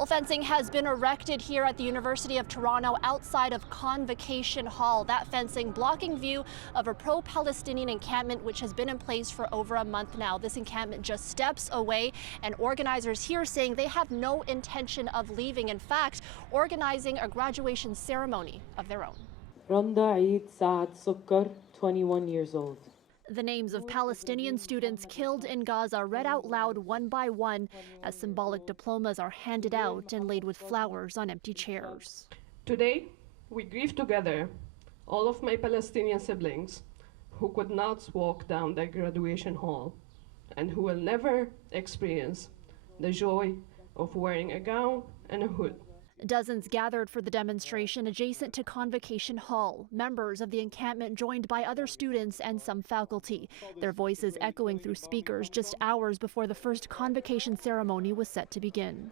Well, fencing has been erected here at the University of Toronto outside of Convocation Hall. That fencing blocking view of a pro-Palestinian encampment which has been in place for over a month now. This encampment just steps away, and organizers here saying they have no intention of leaving. In fact, organizing a graduation ceremony of their own. Randa Eid Saad Sukkar, 21 years old. The names of Palestinian students killed in Gaza read out loud one by one as symbolic diplomas are handed out and laid with flowers on empty chairs. Today, we grieve together all of my Palestinian siblings who could not walk down the graduation hall and who will never experience the joy of wearing a gown and a hood. Dozens gathered for the demonstration adjacent to Convocation Hall. Members of the encampment joined by other students and some faculty, their voices echoing through speakers just hours before the first convocation ceremony was set to begin.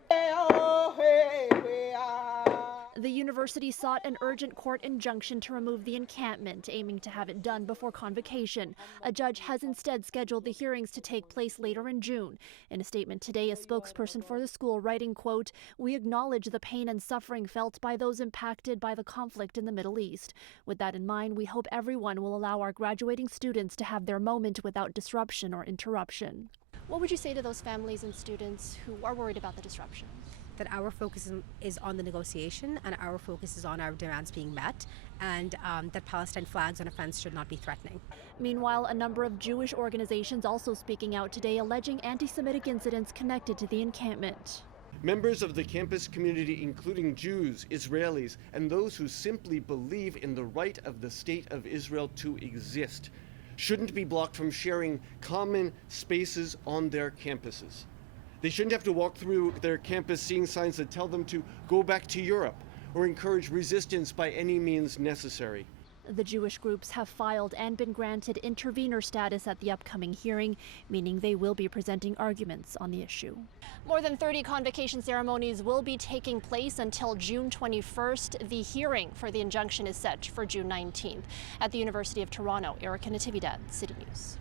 The university sought an urgent court injunction to remove the encampment, aiming to have it done before convocation. A judge has instead scheduled the hearings to take place later in June. In a statement today, a spokesperson for the school writing, quote, "We acknowledge the pain and suffering felt by those impacted by the conflict in the Middle East. With that in mind, we hope everyone will allow our graduating students to have their moment without disruption or interruption." What would you say to those families and students who are worried about the disruption? That our focus is on the negotiation and our focus is on our demands being met, and that Palestine flags on a fence should not be threatening. Meanwhile, a number of Jewish organizations also speaking out today, alleging anti-Semitic incidents connected to the encampment. Members of the campus community, including Jews, Israelis, and those who simply believe in the right of the State of Israel to exist, shouldn't be blocked from sharing common spaces on their campuses. They shouldn't have to walk through their campus seeing signs that tell them to go back to Europe or encourage resistance by any means necessary. The Jewish groups have filed and been granted intervener status at the upcoming hearing, meaning they will be presenting arguments on the issue. More than 30 convocation ceremonies will be taking place until June 21st. The hearing for the injunction is set for June 19th. At the University of Toronto, Natividad, City News.